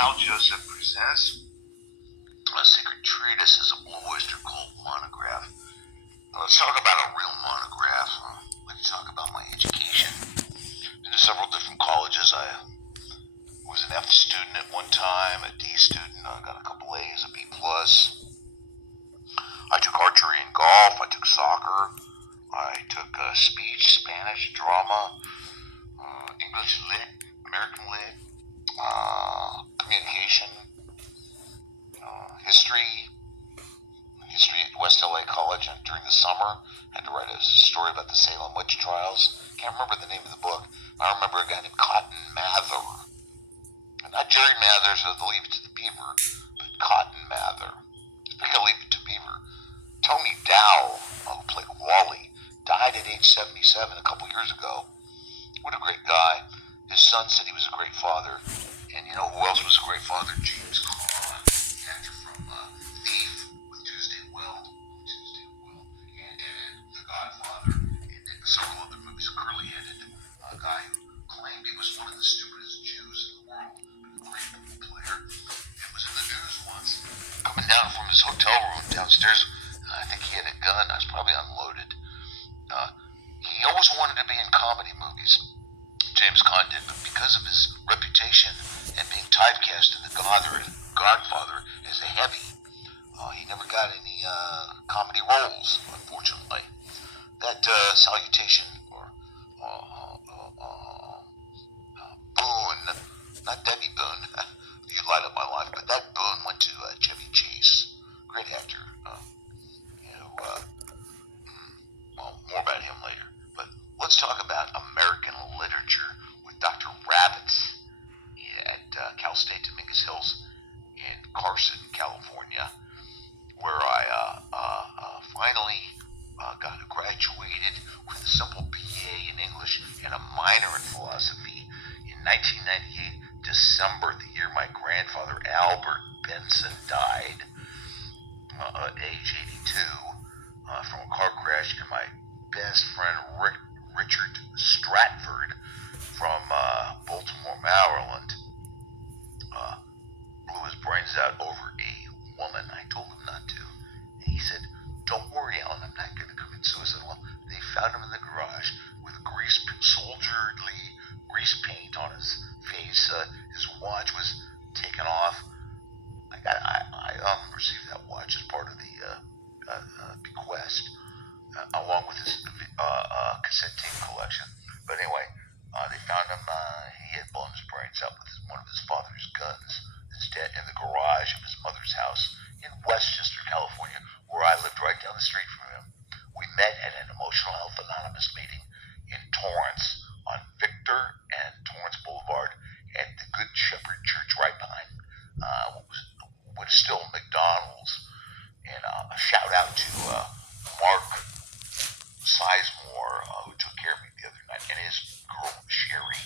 Hal Joseph presents A Secret Treatise is a Blue Oyster Cult monograph. Let's talk about a real monograph. Let's talk about my education. Been to several different colleges. I was an F student at one time, a D student. I got a couple A's, a B plus. I took archery and golf. I took soccer. I took speech, Spanish, drama, English lit, American lit, communication, history at West LA College. And during the summer, I had to write a story about the Salem witch trials. Can't remember the name of the book. I remember a guy named Cotton Mather. Not Jerry Mathers of the Leave It to the Beaver, but Cotton Mather. Speaking of Leave It to Beaver, Tony Dow, who played Wally, died at age 77 a couple years ago. What a great guy. His son said he was a great father. And you know who else was a great father? James Caan, the actor from Thief with Tuesday Weld, and The Godfather, and several other movies. Curly-headed guy who claimed he was one of the stupidest Jews in the world, but a great football player. And was in the news once, coming down from his hotel room downstairs. I think he had a gun. I was probably unloaded. He always wanted to be in comedy movies. James Caan did, but because of his reputation and being typecast in The Godfather as a heavy, he never got any comedy roles, unfortunately. That salutation, or boon, not Debbie Boone, you light up my life, but that boon went to Chevy Chase, great actor. More about him later. But let's talk about American literature with Dr. Ravitz at Cal State Dominguez Hills in Carson, California, where I finally got graduated with a simple BA in English and a minor in philosophy in 1998, December, the year my grandfather Albert Benson died at age 82 from a car crash, and my best friend Richard Stratford from Baltimore, Maryland, blew his brains out over a woman. I told him not to. And he said, "Don't worry, Alan, I'm not going to commit suicide." Well, they found him in the garage with soldierly grease paint on his face. His watch was taken off. I received that watch as part of the bequest, along with his cassette tape collection. But anyway, they found him. He had blown his brains out with one of his father's guns instead in the garage of his mother's house in Westchester, California, where I lived right down the street from him. We met at an Emotional Health Anonymous meeting in Torrance on Victor and Torrance Boulevard at the Good Shepherd Church right behind what is still McDonald's. And a shout out to Mark Sizemore, who took care of me the other night, and his girl Sherry.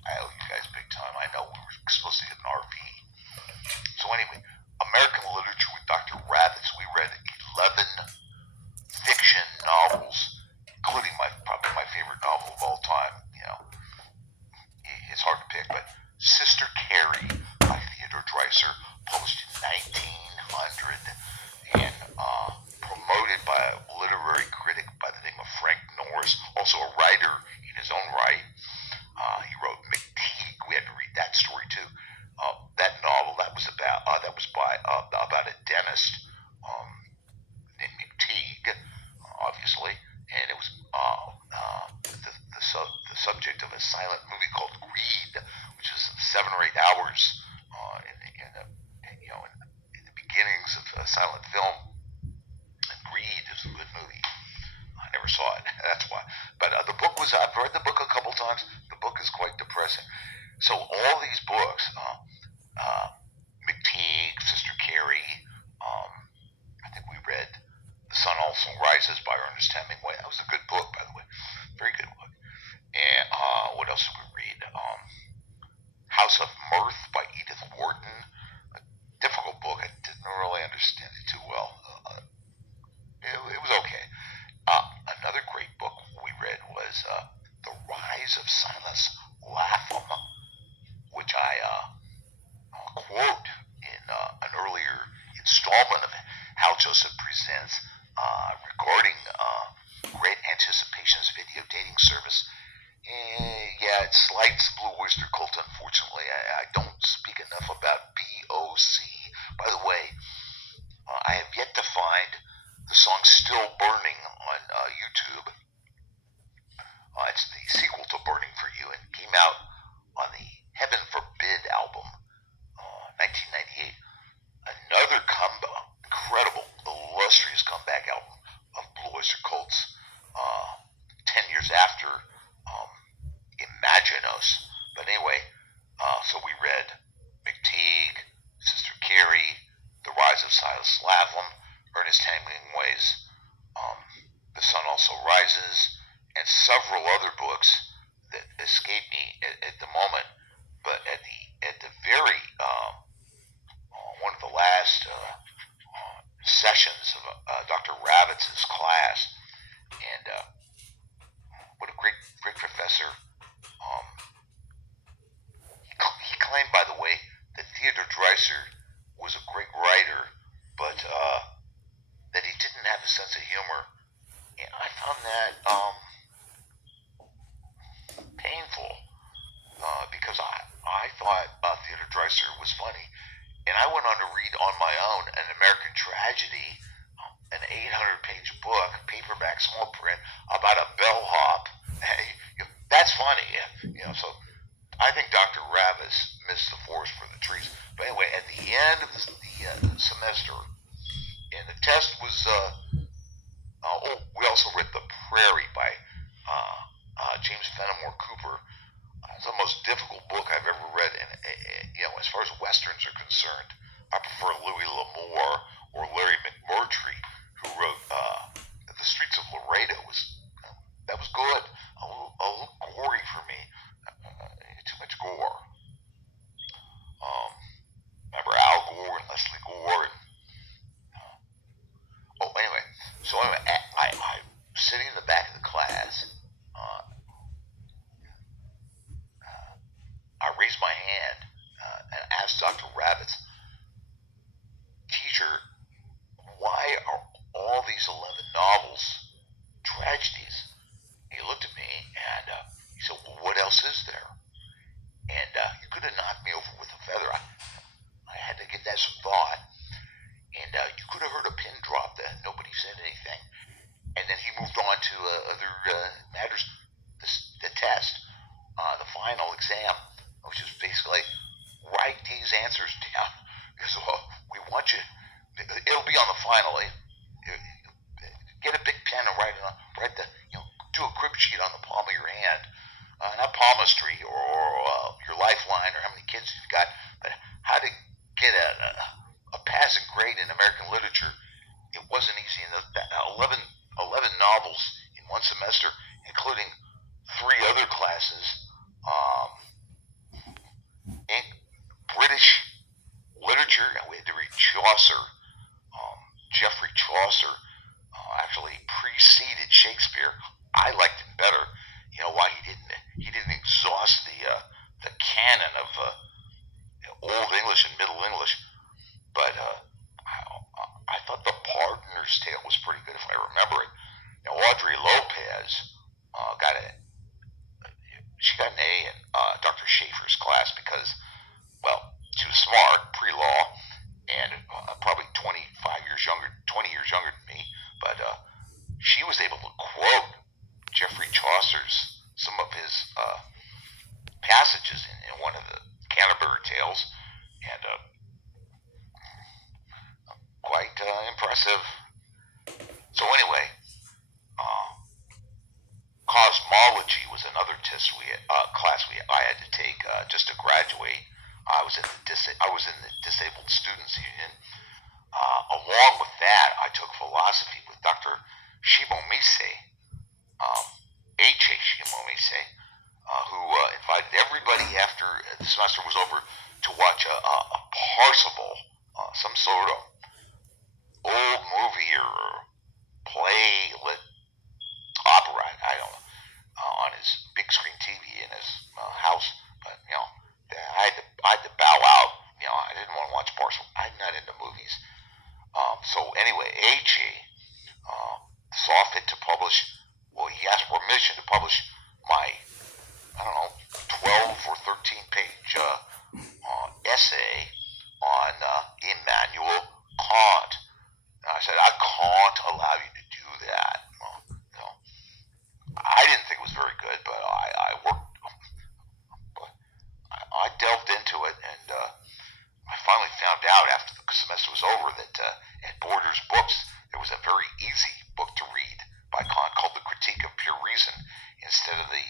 I owe you guys big time. I know we were supposed to get an RV. So anyway, American literature with Dr. Ravitz. We read 11 fiction novels, including probably my favorite novel of all time. It's hard to pick, but Sister Carrie by Theodore Dreiser, published in 1900 and promoted by a literary critic by the name of Frank Norris, also a writer in his own right. He wrote McTeague. We had to read that story too. That novel that was about a dentist named McTeague, obviously, and it was the subject of a silent movie called Greed, which is 7 or 8 hours in the beginnings of silent film. And Greed is a good movie. I never saw it. That's why. But I've read the book a couple times. The book is quite depressing. So all these books, McTeague, Sister Carrie, I think we read The Sun Also Rises by Ernest Hemingway. That was a good book, by the way. Very good book. And what else did we read? House of Mirth by Edith Wharton. A difficult book. I didn't really understand it too well. It was okay. Another great book we read was The Rise of Silas Lapham, which I Slights Blue Oyster Cult, unfortunately. I don't speak enough about BOC. By the way, I have yet to find the song Still Burning on YouTube. It's the sequel to Burning for You, and came out on the Heaven Forbid album, 1998. Another incredible, illustrious comeback album of Blue Oyster Cult's, 10 years after Imagine Us. But anyway, so we read McTeague, Sister Carrie, The Rise of Silas Lapham, Ernest Hemingway's The Sun Also Rises, and several other books that escape me at the moment. But at the very one of the last sessions of Dr. Ravitz's class, and what a great professor. He claimed, by the way, that Theodore Dreiser was a great writer, but that he didn't have a sense of humor. And I found that painful, because I thought Theodore Dreiser was funny. And I went on to read on my own An American Tragedy, an 800-page book, paperback, small print, about a bellhop. That's funny, so I think Dr. Ravis missed the forest for the trees. But anyway, at the end of the semester, and the test was, we also read The Prairie by James Fenimore Cooper. It's the most difficult book I've ever read, and as far as westerns are concerned, I prefer Louis L'Amour or Larry McMurtry, who wrote The Streets of Laredo. That was good. A little gory for me. Too much gore. Remember Al Gore and Leslie Gore? Anyway. So anyway, I'm sitting in the back of the class. I raised my hand and asked Dr. Rabbits, "Teacher, why are all these 11 novels tragedies?" He looked at me and he said, "Well, what else is there?" And you could have knocked me over with a feather. I had to give that some thought. And you could have heard a pin drop then. Nobody said anything. And then he moved on to other matters. The test, the final exam, which is basically write these answers down. Because we want you. It'll be on the final. Get a big pen and write do a crib sheet on the palm of your hand. Not palmistry or your lifeline or how many kids you've got, but how to get a passing grade in American literature. It wasn't easy. And 11 novels in one semester, including 3 other classes. In British literature, we had to read Chaucer. Geoffrey Chaucer actually preceded Shakespeare. I liked him better. You know why? He didn't exhaust the canon of Old English and Middle English, but I thought The Pardoner's Tale was pretty good, if I remember it. Audrey Lopez got an A in Dr. Schaefer's class because, well, she was smart, pre-law, and probably 20 years younger than me, but she was able to quote Geoffrey Chaucer's, some of his passages in one of the Canterbury Tales, and quite impressive. So anyway, cosmology was another class I had to take just to graduate. I was in the Disabled Students Union. Along with that, I took philosophy with Dr. Shimomise, H.A. Shimomise, who invited everybody after the semester was over to watch a Parsifal, some sort of old movie or play, lit opera, I don't know, on his big screen TV in his house. But I had to bow out. I didn't want to watch Parsifal. I'm not into movies. So anyway, H.A. saw fit to publish. Well, he asked permission to publish my, out after the semester was over that at Borders Books there was a very easy book to read by Kant called The Critique of Pure Reason instead of the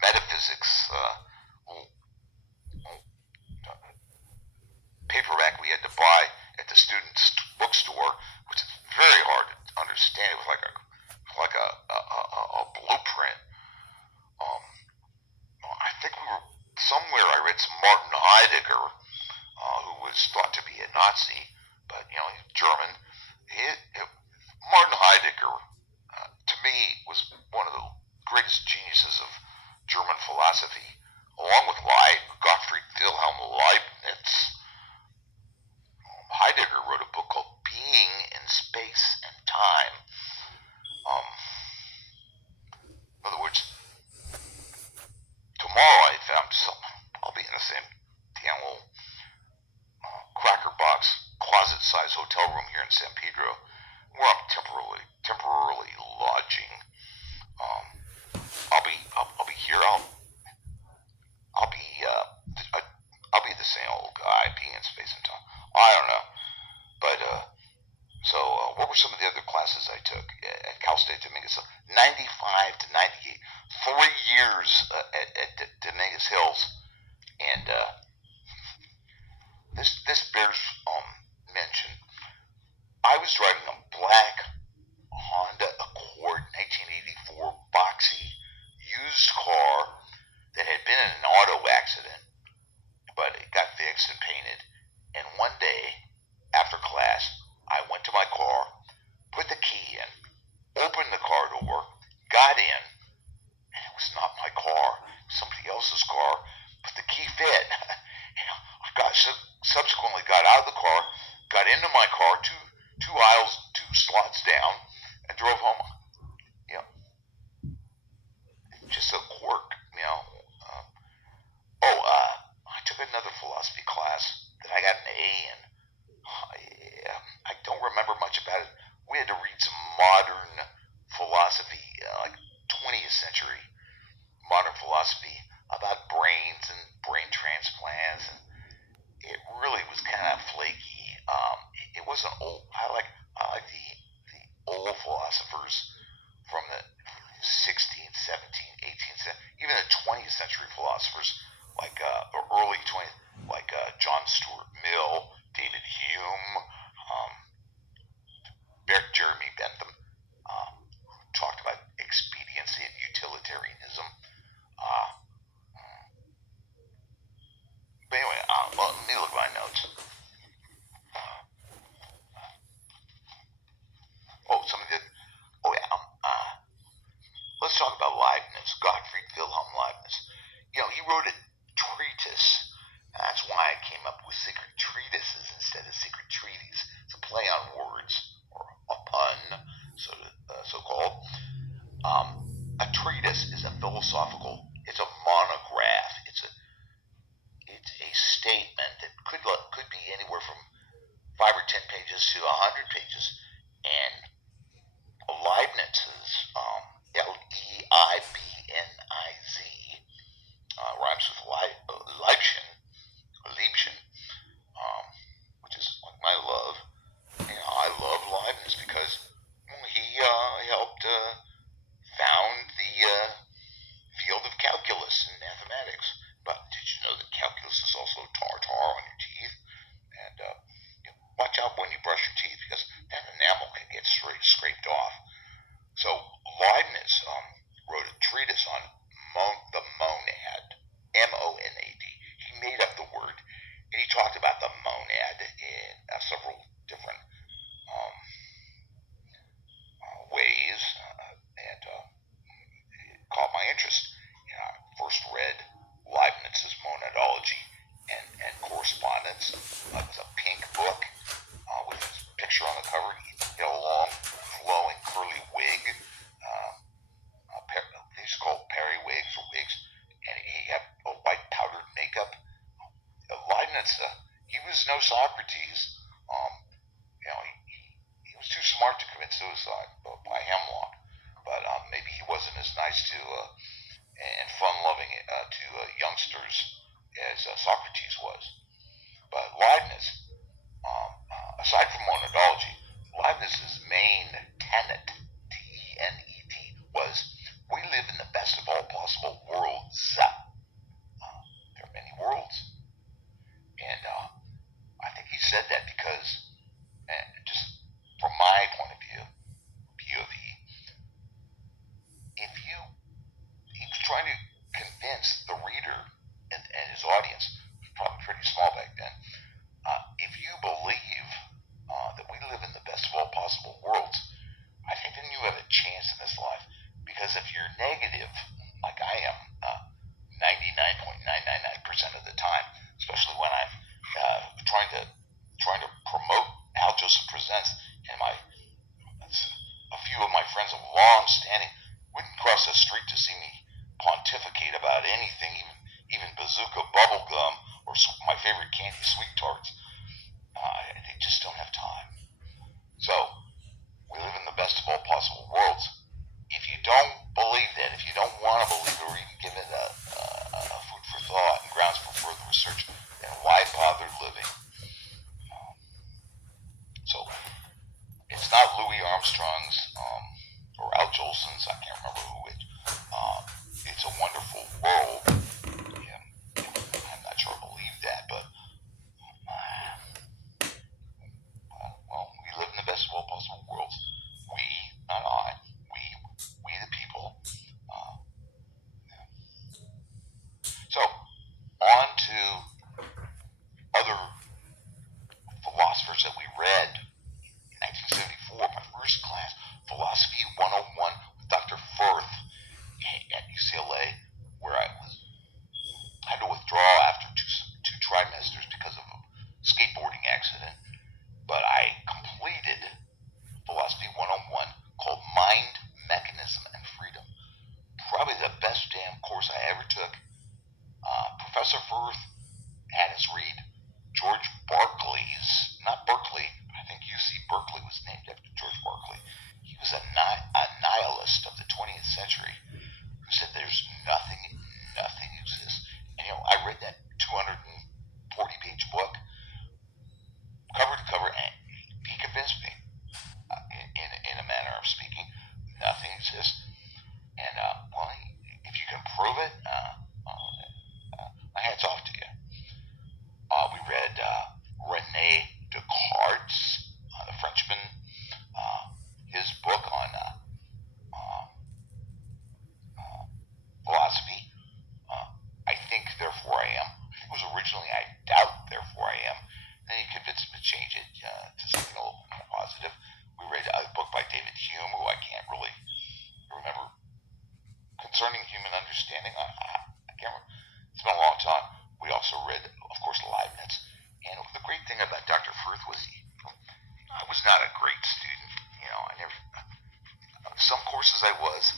metaphysics paperback we had to buy at the student's bookstore, which is very hard to understand. It was like a blueprint. I think we were somewhere. I read some Martin Heidegger, who was thought to be a Nazi, but he's German. Martin Heidegger, to me, was one of the greatest geniuses of German philosophy, along with Gottfried Wilhelm Leibniz. Heidegger wrote a book called Being in Space and Time. In other words, tomorrow I'll be in the same damn little cracker box, closet-sized hotel room here in San Pedro, where I'm temporarily lodging. I'll be here. I'll be the same old guy, being in space and time. I don't know, but so what were some of the other classes I took at Cal State Dominguez Hills? 95 to 98, 3 years at Dominguez Hills, and this bears mention. I was driving a black Honda Accord 1984 boxy used car that had been in an auto accident, but it got fixed and painted. And one day, after class, I went to my car, put the key in, opened the car door, got in, and it was not my car, somebody else's car, but the key fit. I subsequently got out of the car, got into my car, two aisles, 2 slots down, and drove home. Just a quirk, I took another philosophy class that I got an A in. I don't remember much about it. We had to read some modern philosophy, like 20th century modern philosophy about brains and brain transplants, and it really was kind of flaky. It wasn't old. I like the old philosophers from the 16th, 17th, 18th, even the 20th century philosophers, like or early 20th, like John Stuart Mill, David Hume, Jeremy Bentham, who talked about expediency and utilitarianism. But anyway, let me look at my notes. Let's talk about Leibniz, Gottfried Wilhelm Leibniz. He wrote a treatise. That's why I came up with secret treatises instead of secret treaties. It's a play on words, or a pun, so-called. A treatise is a philosophical. It's a monograph. It's a statement that could be anywhere from 5 or 10 pages to 100 pages, and Leibniz's Leibniz rhymes with Liebchen, which is like my love. I love Leibniz because he helped found the field of calculus and mathematics. But did you know that calculus is also tartar on your teeth? And watch out when you brush your teeth, because that enamel can get scraped off. So Leibniz wrote a treatise on the monad, M-O-N-A-D. He made up the word, and he talked about the monad in several different ways, and it caught my interest. I first read Leibniz's Monadology and Correspondence. It was a pink book with his picture on the cover. He had a long, flowing, curly wig. These are called periwigs or wigs, and he had a white powdered makeup. Leibniz, he was no Socrates. He was too smart to commit suicide by hemlock, but maybe he wasn't as nice to and fun-loving to youngsters as Socrates was. But Leibniz, Aside from monadology, Leibniz's main tenet, T-E-N-E-T, was we live in the best of all possible worlds. There are many worlds. And I think he said that because, just from my point of view, POV, if you, he was trying to convince the reader and his audience, probably pretty small back then, if you believe that we live in the best of all possible worlds, I think then you have a chance in this life. Because if you're negative, like I am 99.999% of the time, especially when I'm trying to promote Hal Joseph Presents, and a few of my friends of long standing wouldn't cross the street to see me pontificate about anything, even bazooka bubble gum or my favorite candy, Sweet Tarts. They just don't have time. So we live in the best of all possible worlds. If you don't believe that, if you don't want to believe it, or even give it a food for thought and grounds for further research, then why bother living? So it's not Louis Armstrong's or Al Jolson's, I can't remember who it. It's a Wonderful World. Yeah, I'm not sure I believe that, but well, we live in the best of all possible worlds. We, not I, we the people. So, on to other philosophers that we read in 1974, my first class, Philosophy 101 with Dr. Firth at UCLA, where I had to withdraw after two trimesters because of a skateboarding accident. But I completed Philosophy 101 called Mind, Mechanism, and Freedom. Probably the best damn course I ever took. Professor Firth had us read George Berkeley's, not Berkeley, I think UC Berkeley was named after George Berkeley. He was a nihilist of the 20th century who said there's nothing exists. And I read that 240-page book, cover to cover, and he convinced me, in a manner of speaking, nothing exists. And, well, if you can prove it, my hat's off to you. We read Rene Descartes, the Frenchman, his book on philosophy. I think, therefore I am. It was originally I doubt, therefore I am. Then he convinced me to change it to something a little more positive. We read a book by David Hume, who I can't really remember, Concerning Human Understanding. I can't remember. It's been a long time. We also read, of course, Leibniz. And the great thing about Dr. Firth was I was not a great student. I never. Some courses I was.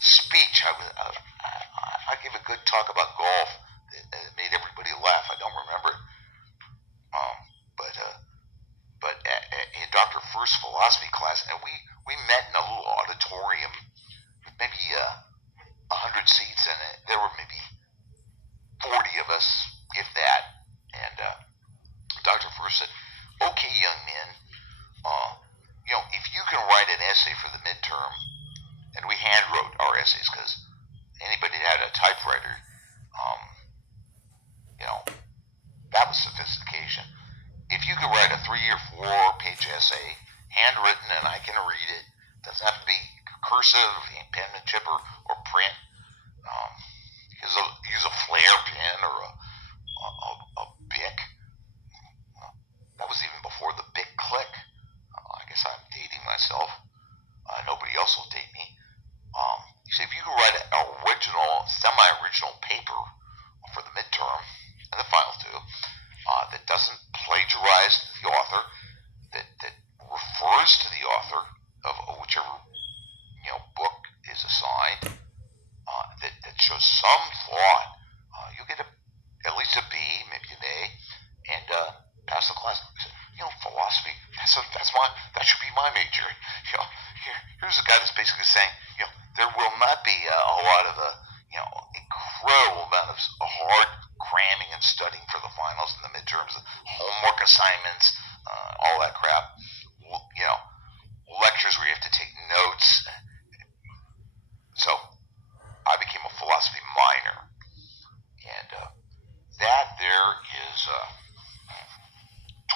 Speech, I gave a good talk about golf that made everybody laugh. I don't remember it. But in Dr. Firth's philosophy class, and we met in a little auditorium, maybe 100 seats, and there were maybe 40 of us, if that. And Dr. Firth said, "Okay, young men, if you can write an essay for the midterm," and we hand wrote our essays because anybody that had a typewriter, that was sophistication. If you could write a 3 or 4 page essay, handwritten, and I can read it, doesn't have to be cursive, penmanship, or print. Use a flare pen or a Bic. That was even before the Bic click. I guess I'm dating myself. Nobody else will date me. You say if you could write an original, semi-original paper for the midterm and the final two that doesn't plagiarize the author, that refers to the author of whichever book is assigned, that shows some thought, you'll get at least a B, maybe an A, and pass the class. Philosophy, that should be my major. Here's a guy that's basically saying, there will not be a lot of incredible amount of hard cramming and studying for the finals and the midterms, homework assignments, all that crap. You know, lectures where you have to take notes. So I became a philosophy minor, and that there is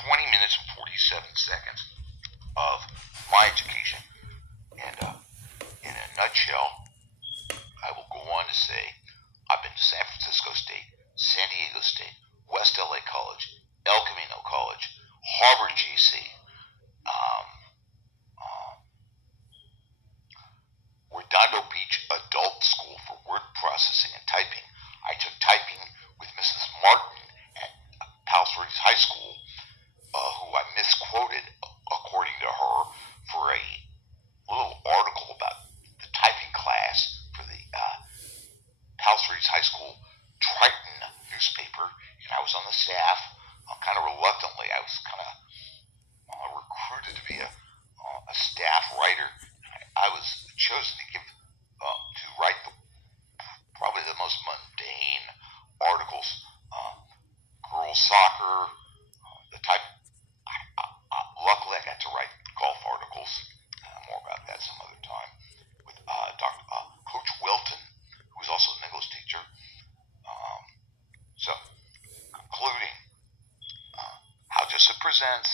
20 minutes and 47 seconds of my education. And in a nutshell, I will go on to say I've been to San Francisco State, San Diego State, West LA College, El Camino College, Harvard GC, um, um, Redondo Beach Adult School for Word Processing and Typing. I took typing with Mrs. Martin at Palos Verdes High School, who I misquoted, according to her, for a little article about the typing class for the Palos Verdes High School Triton newspaper, and I was on the staff. Kind of reluctantly, I was kind of recruited to be a staff writer. I was chosen to write probably the most mundane articles, girls soccer, the type. Luckily, I got to write golf articles. More about that some other time with Coach Wilton, who was also an English teacher. So, concluding, How Just It presents